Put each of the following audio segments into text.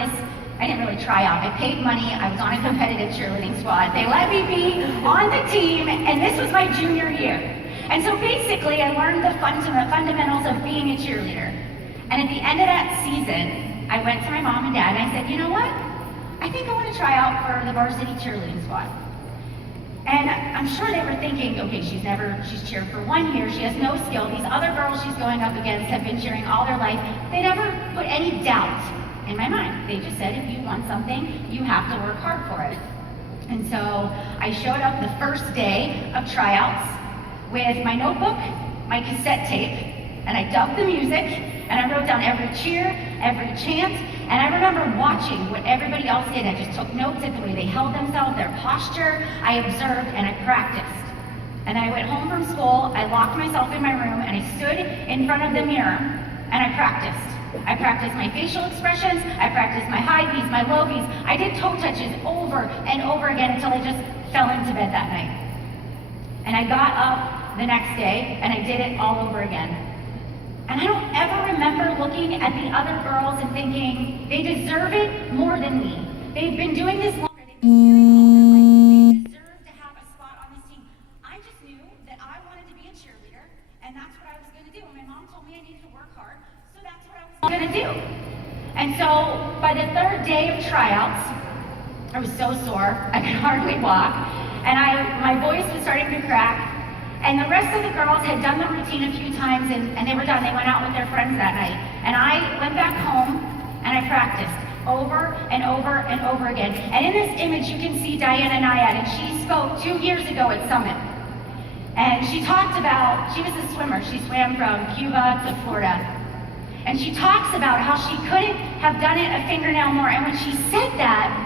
this, I didn't really try out. I paid money, I was on a competitive cheerleading squad. They let me be on the team, and this was my junior year. And so basically, I learned the fundamentals of being a cheerleader. And at the end of that season, I went to my mom and dad and I said, you know what? I think I want to try out for the varsity cheerleading squad. And I'm sure they were thinking, okay, she's cheered for 1 year, she has no skill. These other girls she's going up against have been cheering all their life. They never put any doubt in my mind. They just said, if you want something, you have to work hard for it. And so I showed up the first day of tryouts with my notebook, my cassette tape, and I dubbed the music, and I wrote down every cheer, every chant, and I remember watching what everybody else did. I just took notes at the way they held themselves, their posture. I observed and I practiced. And then I went home from school, I locked myself in my room, and I stood in front of the mirror, and I practiced. I practiced my facial expressions, I practiced my high V's, my low V's. I did toe touches over and over again until I just fell into bed that night. And I got up the next day, and I did it all over again. And I don't ever remember looking at the other girls and thinking, they deserve it more than me. They've been doing this longer, they've been cheering all their life, they deserve to have a spot on this team. I just knew that I wanted to be a cheerleader, and that's what I was gonna do. And my mom told me I needed to work hard, so that's what I was gonna do. And so by the third day of tryouts, I was so sore, I could hardly walk, and my voice was starting to crack. And the rest of the girls had done the routine a few times, and they were done. They went out with their friends that night. And I went back home, and I practiced over and over and over again. And in this image, you can see Diana Nyad, and she spoke 2 years ago at Summit. And she talked about, she was a swimmer. She swam from Cuba to Florida. And she talks about how she couldn't have done it a fingernail more. And when she said that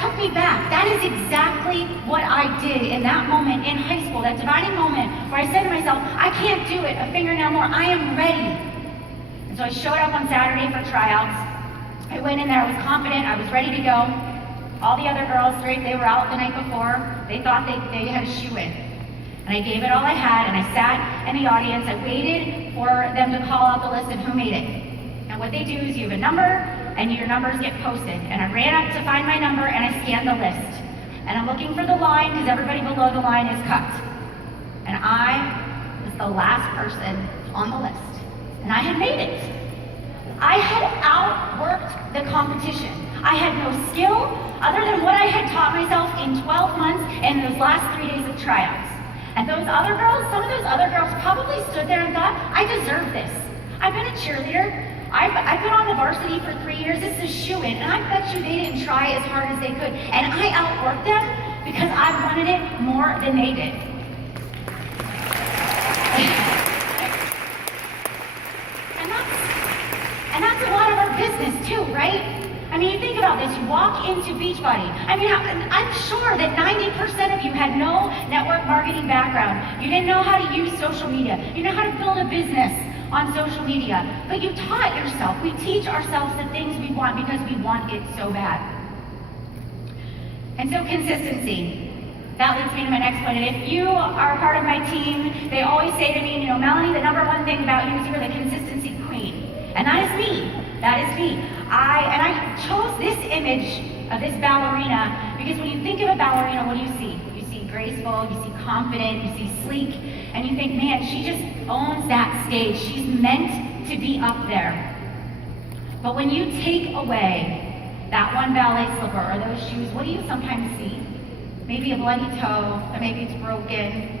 took me back. That is exactly what I did in that moment in high school, that defining moment where I said to myself, I can't do it a fingernail more, I am ready. And so I showed up on Saturday for tryouts. I went in there, I was confident, I was ready to go. All the other girls, they were out the night before, they thought they had a shoe in. And I gave it all I had, and I sat in the audience, I waited for them to call out the list of who made it. And what they do is you have a number, and your numbers get posted. And I ran up to find my number, and I scanned the list. And I'm looking for the line, because everybody below the line is cut. And I was the last person on the list. And I had made it. I had outworked the competition. I had no skill other than what I had taught myself in 12 months and those last 3 days of tryouts. And those other girls, some of those other girls probably stood there and thought, I deserve this. I've been a cheerleader. I've been on the varsity for 3 years. This is shoo-in, and I bet you they didn't try as hard as they could. And I outworked them because I wanted it more than they did. and that's a lot of our business too, right? I mean, you think about this, you walk into Beachbody. I mean, I'm sure that 90% of you had no network marketing background. You didn't know how to use social media. You didn't know how to build a business on social media, but you taught yourself. We teach ourselves the things we want because we want it so bad. And so consistency. That leads me to my next point. And if you are part of my team, they always say to me, Melanie, the number one thing about you is you're the consistency queen. And that is me. That is me. I chose this image of this ballerina because when you think of a ballerina, what do you see? You see graceful, you see confident, you see sleek, and you think, man, she just owns that stage. She's meant to be up there. But when you take away that one ballet slipper or those shoes, what do you sometimes see? Maybe a bloody toe, or maybe it's broken,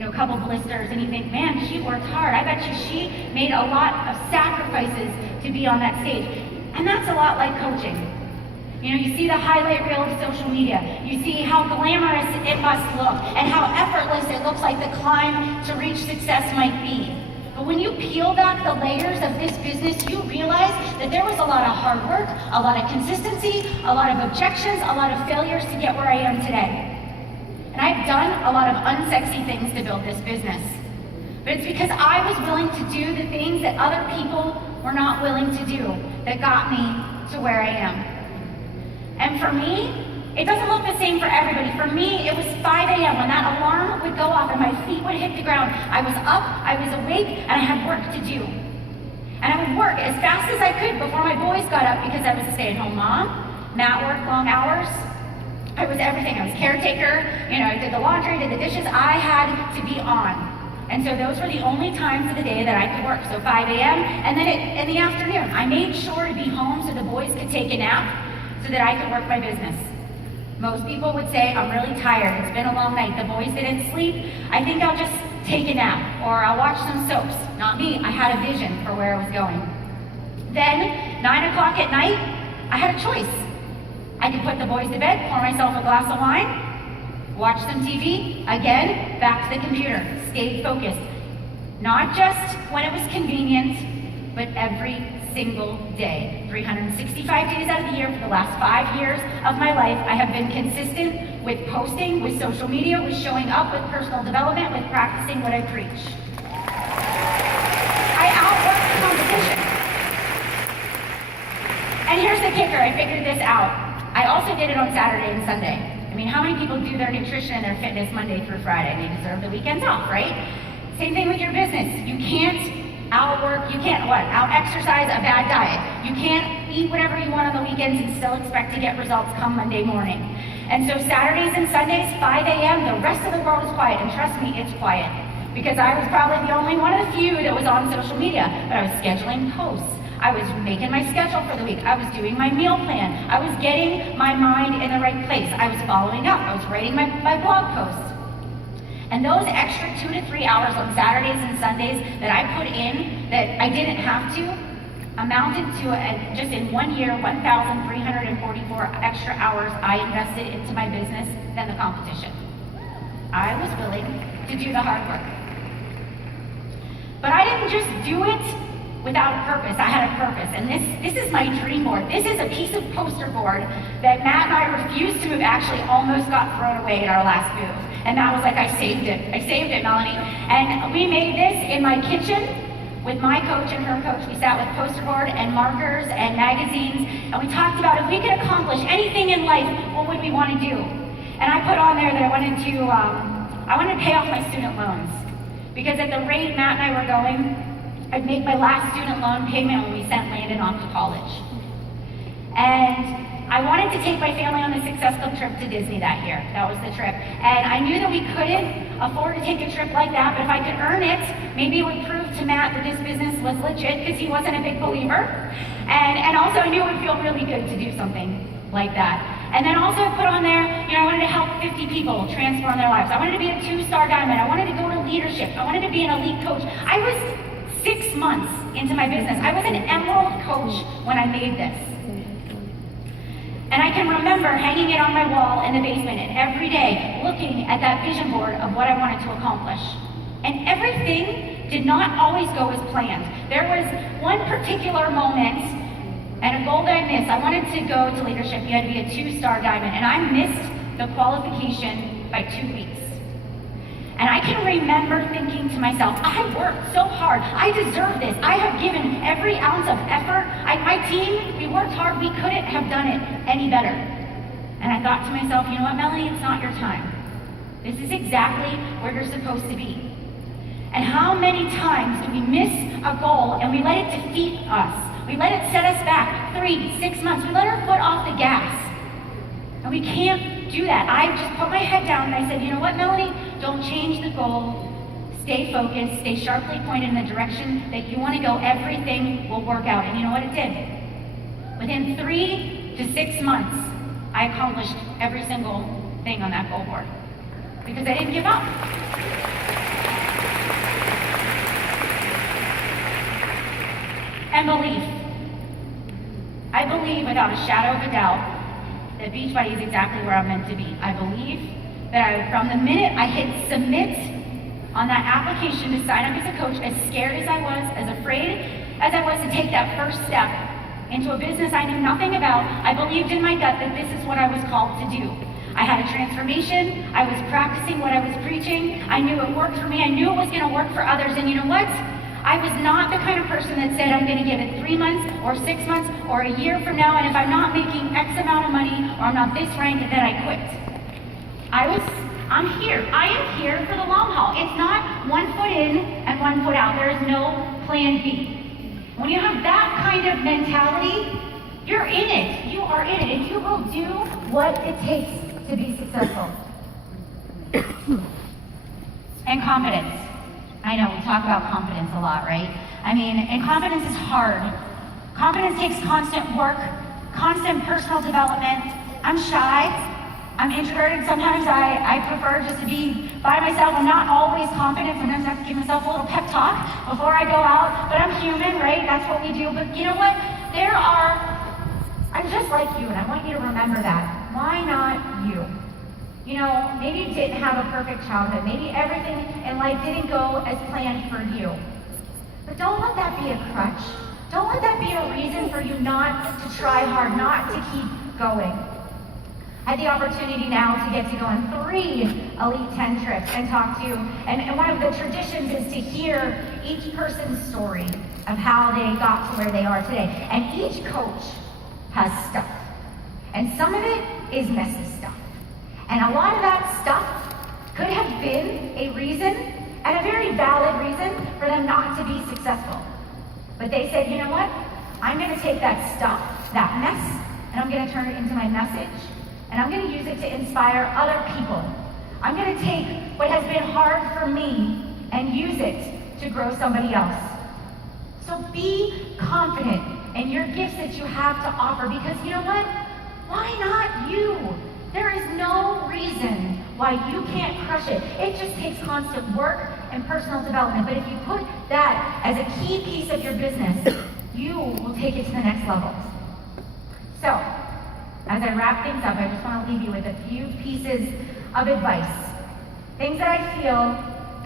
a couple blisters, and you think, man, she worked hard. I bet you she made a lot of sacrifices to be on that stage. And that's a lot like coaching. You see the highlight reel of social media. You see how glamorous it must look and how effortless it looks like the climb to reach success might be. But when you peel back the layers of this business, you realize that there was a lot of hard work, a lot of consistency, a lot of objections, a lot of failures to get where I am today. And I've done a lot of unsexy things to build this business. But it's because I was willing to do the things that other people were not willing to do that got me to where I am. And for me, it doesn't look the same for everybody. For me, it was 5 a.m. when that alarm would go off and my feet would hit the ground. I was up, I was awake, and I had work to do. And I would work as fast as I could before my boys got up because I was a stay-at-home mom. Matt worked long hours. I was everything. I was caretaker. I did the laundry, did the dishes. I had to be on. And so those were the only times of the day that I could work. So 5 a.m. and then in the afternoon. I made sure to be home so the boys could take a nap so that I could work my business. Most people would say, I'm really tired. It's been a long night. The boys didn't sleep. I think I'll just take a nap or I'll watch some soaps. Not me. I had a vision for where I was going. Then 9 o'clock at night, I had a choice. I could put the boys to bed, pour myself a glass of wine, watch some TV, again, back to the computer, stayed focused. Not just when it was convenient, but every single day. 365 days out of the year for the last 5 years of my life, I have been consistent with posting, with social media, with showing up, with personal development, with practicing what I preach. I outworked the competition. And here's the kicker, I figured this out. I also did it on Saturday and Sunday. I mean, how many people do their nutrition and their fitness Monday through Friday? They deserve the weekends off, right? Same thing with your business. You can't out-exercise a bad diet. You can't eat whatever you want on the weekends and still expect to get results come Monday morning. And so Saturdays and Sundays, 5 a.m., the rest of the world is quiet. And trust me, it's quiet. Because I was probably the only one of the few that was on social media. But I was scheduling posts. I was making my schedule for the week. I was doing my meal plan. I was getting my mind in the right place. I was following up. I was writing my blog posts. And those extra 2 to 3 hours on Saturdays and Sundays that I put in that I didn't have to amounted to, just in 1 year, 1,344 extra hours I invested into my business than the competition. I was willing to do the hard work. But I didn't just do it without a purpose. I had a purpose, and this is my dream board. This is a piece of poster board that Matt and I refused to have actually almost got thrown away at our last move. And Matt was like, I saved it, Melanie. And we made this in my kitchen with my coach and her coach. We sat with poster board and markers and magazines, and we talked about if we could accomplish anything in life, what would we want to do? And I put on there that I wanted to pay off my student loans. Because at the rate Matt and I were going, I'd make my last student loan payment when we sent Landon off to college. And I wanted to take my family on a successful trip to Disney that year. That was the trip. And I knew that we couldn't afford to take a trip like that, but if I could earn it, maybe it would prove to Matt that this business was legit because he wasn't a big believer. And also I knew it would feel really good to do something like that. And then also I put on there, I wanted to help 50 people transform their lives. I wanted to be a 2-star diamond. I wanted to go to leadership. I wanted to be an elite coach. I was 6 months into my business. I was an emerald coach when I made this. And I can remember hanging it on my wall in the basement and every day looking at that vision board of what I wanted to accomplish. And everything did not always go as planned. There was one particular moment and a goal that I missed. I wanted to go to leadership. You had to be a 2-star diamond. And I missed the qualification by 2 weeks. And I can remember thinking to myself, I worked so hard. I deserve this. I have given every ounce of effort. My team, we worked hard. We couldn't have done it any better. And I thought to myself, you know what, Melanie, it's not your time. This is exactly where you're supposed to be. And how many times do we miss a goal and we let it defeat us? We let it set us back 3, 6 months. We let our foot off the gas. And we can't do that. I just put my head down and I said, you know what, Melanie? Don't change the goal. Stay focused. Stay sharply pointed in the direction that you want to go. Everything will work out. And you know what it did? Within 3 to 6 months, I accomplished every single thing on that goal board. Because I didn't give up. And belief. I believe without a shadow of a doubt that Beachbody is exactly where I'm meant to be. I believe that from the minute I hit submit on that application to sign up as a coach, as scared as I was, as afraid as I was to take that first step into a business I knew nothing about, I believed in my gut that this is what I was called to do. I had a transformation. I was practicing what I was preaching. I knew it worked for me. I knew it was going to work for others. And you know what? I was not the kind of person that said I'm going to give it 3 months or 6 months or a year from now, and if I'm not making X amount of money or I'm not this ranked, then I quit. I'm here. I am here for the long haul. It's not 1 foot in and 1 foot out. There is no plan B. When you have that kind of mentality, you're in it. You are in it, and you will do what it takes to be successful. And confidence. I know we talk about confidence a lot, right? I mean, and confidence is hard. Confidence takes constant work, constant personal development. I'm shy. I'm introverted. Sometimes I prefer just to be by myself. I'm not always confident. Sometimes I have to give myself a little pep talk before I go out. But I'm human, right? That's what we do. But you know what? I'm just like you, and I want you to remember that. Why not you? You know, maybe you didn't have a perfect childhood. Maybe everything in life didn't go as planned for you. But don't let that be a crutch. Don't let that be a reason for you not to try hard, not to keep going. I had the opportunity now to get to go on 3 Elite 10 trips and talk to, and one of the traditions is to hear each person's story of how they got to where they are today. And each coach has stuff. And some of it is messy stuff. And a lot of that stuff could have been a reason, and a very valid reason, for them not to be successful. But they said, you know what? I'm going to take that stuff, that mess, and I'm going to turn it into my message, and I'm going to use it to inspire other people. I'm going to take what has been hard for me and use it to grow somebody else. So be confident in your gifts that you have to offer, because you know what? Why not you? There is no reason why you can't crush it. It just takes constant work and personal development. But if you put that as a key piece of your business, you will take it to the next level. So, as I wrap things up, I just want to leave you with a few pieces of advice. Things that I feel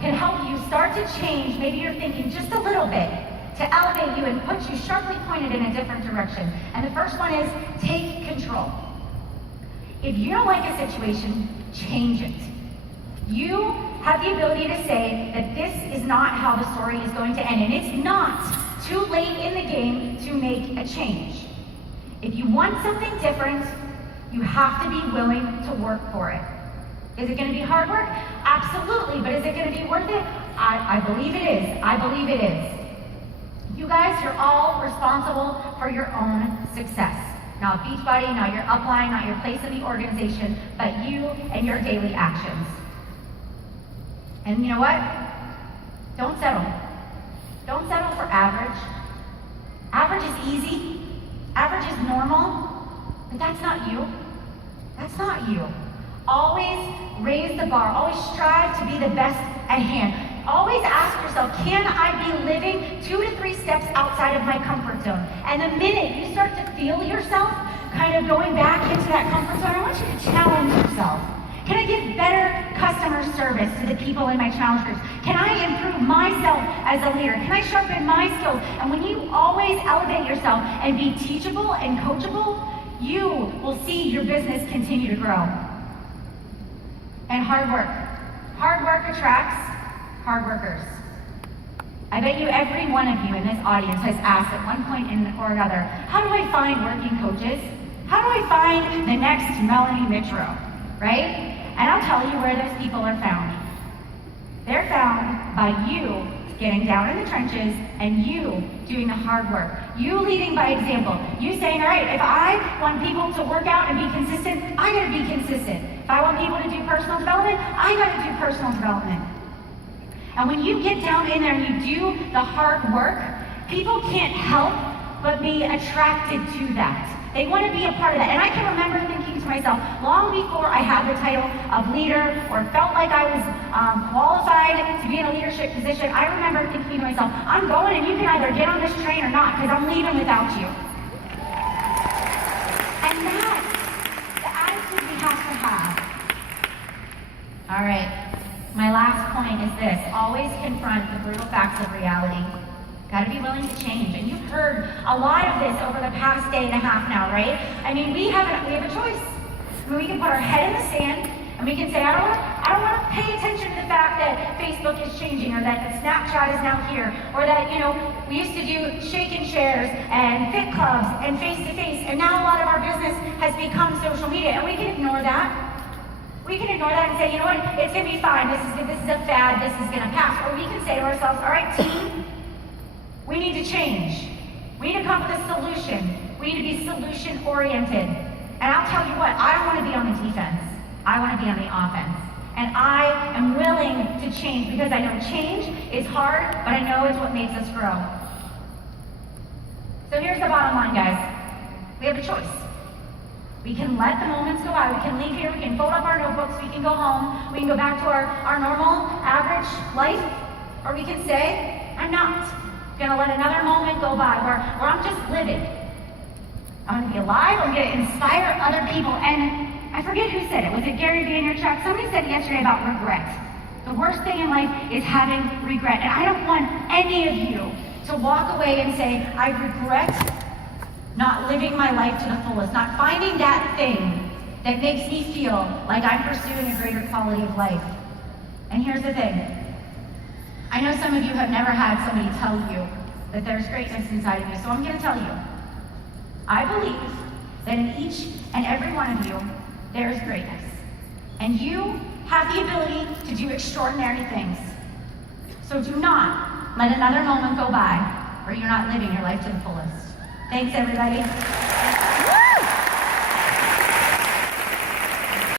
can help you start to change. Maybe you're thinking just a little bit to elevate you and put you sharply pointed in a different direction. And the first one is take control. If you don't like a situation, change it. You have the ability to say that this is not how the story is going to end, and it's not too late in the game to make a change. If you want something different, you have to be willing to work for it. Is it going to be hard work? Absolutely, but is it going to be worth it? I believe it is. I believe it is. You guys, you're all responsible for your own success. Not Beachbody, not your upline, not your place in the organization, but you and your daily actions. And you know what? Don't settle. Don't settle for average. Average is easy. Average is normal. But that's not you. That's not you. Always raise the bar. Always strive to be the best at hand. Always ask yourself, can I be living 2 to 3 steps outside of my comfort zone? And the minute you start to feel yourself kind of going back into that comfort zone, I want you to challenge yourself. Can I give better customer service to the people in my challenge groups? Can I improve myself as a leader? Can I sharpen my skills? And when you always elevate yourself and be teachable and coachable, you will see your business continue to grow. And hard work. Hard work attracts hard workers. I bet you every one of you in this audience has asked at one point or another, how do I find working coaches? How do I find the next Melanie Mitro, right? And I'll tell you where those people are found. They're found by you getting down in the trenches and you doing the hard work. You leading by example. You saying, all right, if I want people to work out and be consistent, I gotta be consistent. If I want people to do personal development, I gotta do personal development. And when you get down in there and you do the hard work, people can't help but be attracted to that. They want to be a part of that. And I can remember thinking to myself, long before I had the title of leader or felt like I was qualified to be in a leadership position, I remember thinking to myself, I'm going and you can either get on this train or not, because I'm leaving without you. And that's the attitude we have to have. All right. My last point is this: always confront the brutal facts of reality. Got to be willing to change. And you've heard a lot of this over the past day and a half now, right? I mean, we have a choice. I mean, we can put our head in the sand and we can say, I don't want to pay attention to the fact that Facebook is changing, or that Snapchat is now here, or that, you know, we used to do shake and shares and fit clubs and face-to-face, and now a lot of our business has become social media, and we can ignore that. We can ignore that and say, you know what, it's going to be fine. This is a fad. This is going to pass. Or we can say to ourselves, all right, team, we need to change. We need to come up with a solution. We need to be solution-oriented. And I'll tell you what, I don't want to be on the defense. I want to be on the offense. And I am willing to change because I know change is hard, but I know it's what makes us grow. So here's the bottom line, guys. We have a choice. We can let the moments go by. We can leave here. We can fold up our notebooks. We can go home. We can go back to our normal, average life. Or we can say, I'm not going to let another moment go by where I'm just living. I'm going to be alive. I'm going to inspire other people. And I forget who said it. Was it Gary Vaynerchuk? Somebody said yesterday about regret. The worst thing in life is having regret. And I don't want any of you to walk away and say, I regret not living my life to the fullest, not finding that thing that makes me feel like I'm pursuing a greater quality of life. And here's the thing. I know some of you have never had somebody tell you that there's greatness inside of you, so I'm going to tell you. I believe that in each and every one of you, there is greatness. And you have the ability to do extraordinary things. So do not let another moment go by where you're not living your life to the fullest. Thanks, everybody.